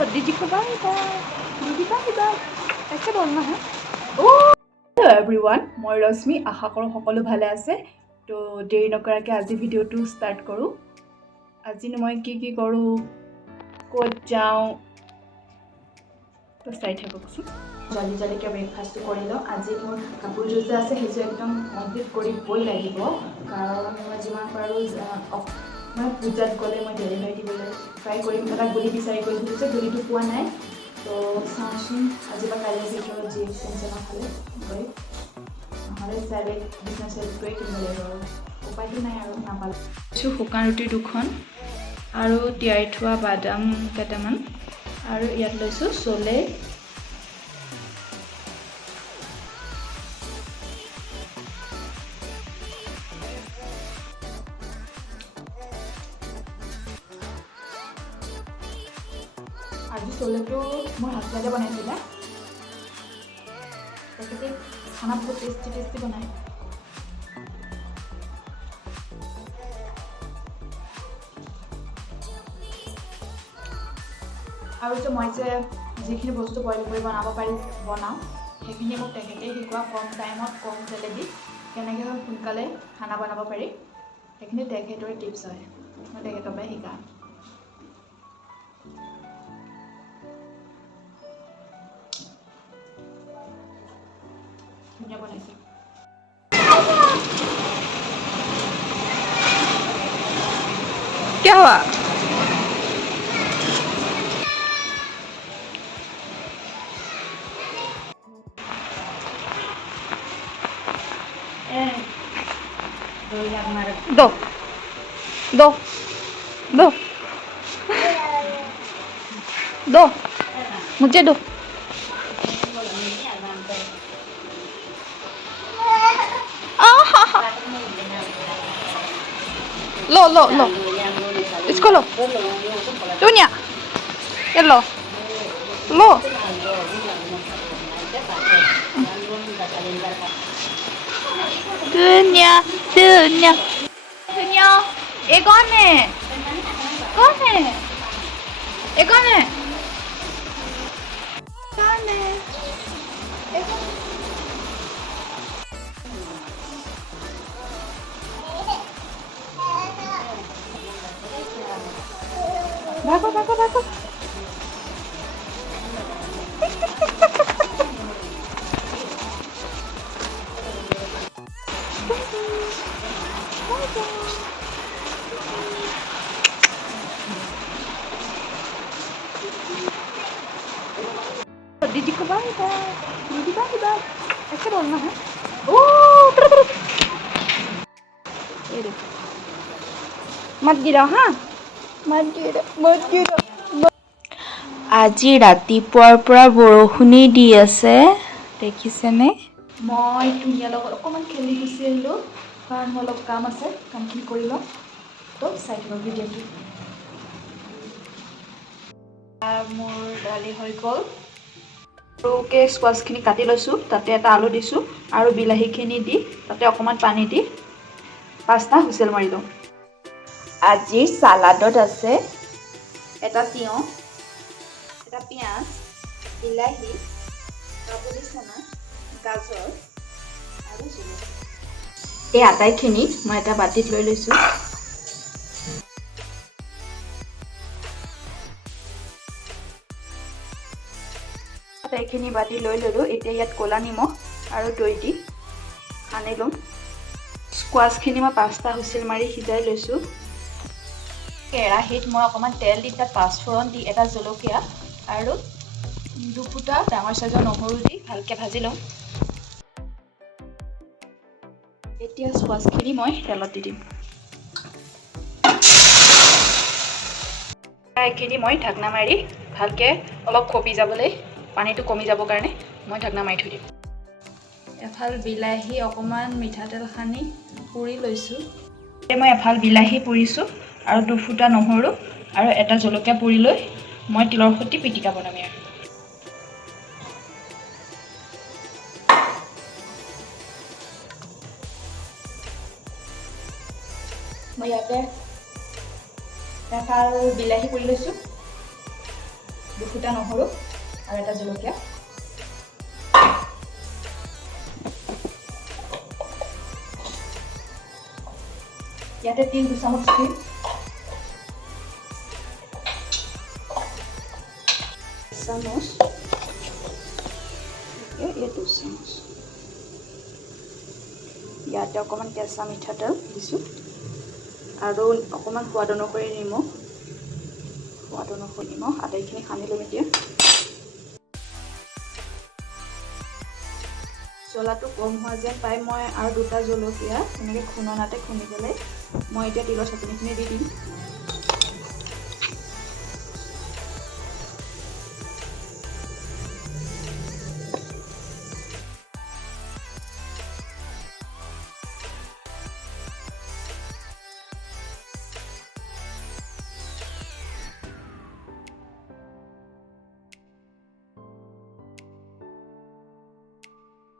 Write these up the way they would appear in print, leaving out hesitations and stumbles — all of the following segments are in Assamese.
दीदी को बाय बाय दीदी बाय बाय ऐसे बोलना है हेलो एवरीवन मैं रश्मि आशा करूँ সকলো ভালে আছে তো দেৰি নকৰাকৈ আজি ভিডিঅ'টো ষ্টাৰ্ট কৰোঁ আজি মই কি কৰোঁ ক'ত যাওঁ তো চাই থাককচোন জলদি ব্ৰেকফাষ্টটো কৰি লওঁ আজি মোৰ কাপোৰযোৰ যে আছে সেইটো একদম কমপ্লিট কৰিবই লাগিব কাৰণ মই যিমান পাৰোঁ মই পূজাত গ'লে মই ডেলিভাৰী দিবলৈ ট্ৰাই কৰিম এটা গুলি বিচাৰি গৈছিলোঁ যে গুলিটো পোৱা নাই তো চাওঁচোন আজি বা কাইলৈ ভিতৰত যি চেঞ্চনৰ ফালে গৈ নহ'লে চাইলেণ্ট বিজনেছ চেল্ফটোৱে কিনিব লাগিব আৰু উপায়টো নাই আৰু নাপালে শুকান ৰুটি দুখন আৰু তিয়াই থোৱা বাদাম কেইটামান আৰু ইয়াত লৈছোঁ চলে আজি চলেটো মোৰ হাজবেণ্ডে বনাইছিলে তেখেতে খানা বহুত টেষ্টি বনায় আৰু যে মই যে যিখিনি বস্তু বইল কৰি বনাব পাৰি বনাওঁ সেইখিনি মোক তেখেতে শিকোৱা কম টাইমত কম তেলেদি কেনেকৈ সোনকালে খানা বনাব পাৰি সেইখিনি তেখেতৰে টিপছ হয় মই তেখেতৰ পৰাই শিকা ধুনীয়া বনাইছে क्या हुआ दो दो दो दो मुझे दो लो लो लो इसको लो दुनिया ये लो लो दुनिया दुनिया दुनिया ये कौन है कौन है ये कौन है कौन है ये कौन है? भागो भागो भागो दीदी को बाय बाय दीदी बाय बाय ऐसे बोलना है ये देखो मत गिरा हाँ मत गिरा আজি ৰাতিপুৱাৰ পৰা বৰষুণেই দি আছে দেখিছেনে মই ধুনীয়া লগত অকণমান খেলি গুচি আহিলোঁ কাৰণ মোৰ অলপ কাম আছে কামখিনি কৰি লওঁ তো চাই থাকক ভিডিঅ'টো মোৰ দালি হৈ গ'ল সৰুকৈ স্কোৱাছখিনি কাটি লৈছোঁ তাতে এটা আলু দিছোঁ আৰু বিলাহীখিনি দি তাতে অকণমান পানী দি 5টা হুইচেল মাৰি লওঁ আজিৰ চালাডত আছে এটা তিয়ঁহ এটা পিঁয়াজ বিলাহী কাবুলী চানা গাজৰ আৰু জলকীয়া এই আটাইখিনি মই এটা বাটিত লৈ লৈছোঁ আটাইখিনি বাটি লৈ ল'লোঁ এতিয়া ইয়াত ক'লা নিমখ আৰু দৈ দি সানি ল'ম স্কোৱাছখিনি মই 5টা হুইচেল মাৰি সিজাই লৈছোঁ কেৰাহীত মই অকণমান তেল দি তাত পাঁচফোৰণ দি এটা জলকীয়া আৰু দুফুটা ডাঙৰ চাইজৰ নহৰু দি ভালকৈ ভাজি লওঁ এতিয়া স্কোৱাছখিনি মই তেলত দি দিম এইখিনি মই ঢাকনা মাৰি ভালকৈ অলপ কপি যাবলৈ পানীটো কমি যাবৰ কাৰণে মই ঢাকনা মাৰি থৈ দিম এফাল বিলাহী অকণমান মিঠাতেল সানি পুৰি লৈছোঁ মই এফাল বিলাহী পুৰিছোঁ আৰু দুফুটা নহৰু আৰু এটা জলকীয়া পুৰি লৈ মই তিলৰ সৈতে পিটিকা বনাম ইয়াৰ মই ইয়াতে এফাল বিলাহী পুৰি লৈছোঁ দুফুটা নহৰু আৰু এটা জলকীয়া। ইয়াতে 2 চামুচ দিম। চামুচ এই 2 চামুচ। ইয়াতে অকণমান কেঁচা মিঠাতেল দিছোঁ আৰু অকণমান সোৱাদ অনুসৰি নিমখ। আটাইখিনি সানি ল'ম এতিয়া। জ্বলাটো কম হোৱা যেন পাই মই আৰু 2টা জলকীয়া এনেকৈ খুন্দনাতে খুন্দি পেলাই মই এতিয়া তিলৰ চাটনিখিনি দি দিম।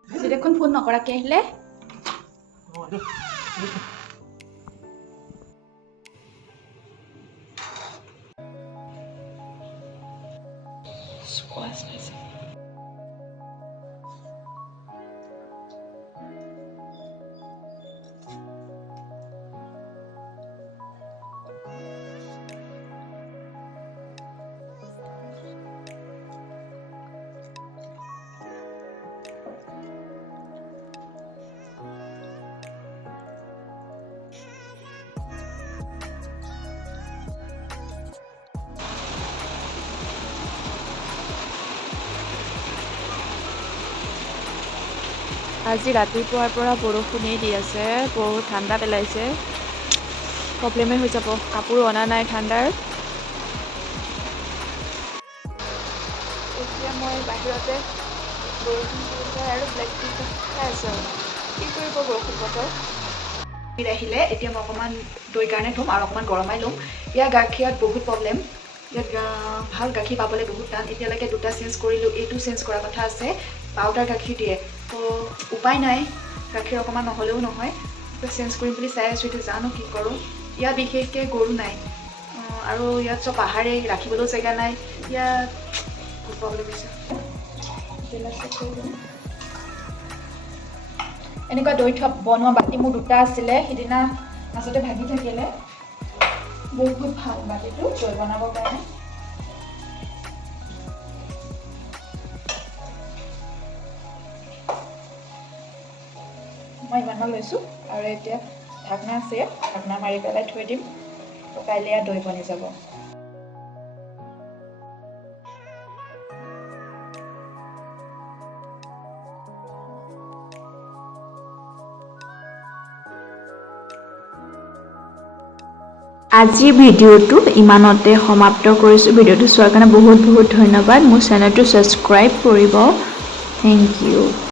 আজি দেখোন ফোন নকৰাকৈ আহিলে। আজি ৰাতিপুৱাৰ পৰা বৰষুণেই দি আছে, বহুত ঠাণ্ডা পেলাইছে। প্ৰব্লেমেই হৈ যাব, কাপোৰ অনা নাই ঠাণ্ডাৰ। এতিয়া মই বাহিৰতে বৰষুণ পৰিছে আৰু ব্লেক টি খাই আছোঁ। কি কৰিব বৰষুণ বতৰ আহিলে। এতিয়া মই অকণমান দৈ কাৰণে থ'ম আৰু অকণমান গৰমাই ল'ম। ইয়াৰ গাখীৰত বহুত প্ৰব্লেম, ইয়াত ভাল গাখীৰ পাবলৈ বহুত টান। এতিয়ালৈকে 2টা চেঞ্জ কৰিলোঁ, এইটো চেঞ্জ কৰাৰ কথা আছে। পাউডাৰ গাখীৰ দিয়ে, তো উপায় নাই, গাখীৰ অকণমান নহ'লেও নহয়। চেঞ্জ কৰিম বুলি চাই আছোঁ, এতিয়া জানো কি কৰোঁ। ইয়াত বিশেষকৈ গৰু নাই আৰু ইয়াত চব পাহাৰেই, ৰাখিবলৈও জেগা নাই। ইয়াত বহুত প্ৰব্লেম হৈছে। এনেকুৱা দৈ বনোৱা বাতি মোৰ 2টা আছিলে, সিদিনা মাজতে ভাগি থাকিলে। বহুত ভাল বাতিটো দৈ বনাবৰ কাৰণে। মই ইমানমান লৈছোঁ আৰু এতিয়া ঢাকনা আছে, ঢাকনা মাৰি পেলাই থৈ দিম। তো কাইলৈ ইয়াত দৈ বনি যাব। আজিৰ ভিডিঅ'টো ইমানতে সমাপ্ত কৰিছোঁ। ভিডিঅ'টো চোৱাৰ কাৰণে বহুত বহুত ধন্যবাদ। মোৰ চেনেলটো ছাবস্ক্ৰাইব কৰিব। Thank U.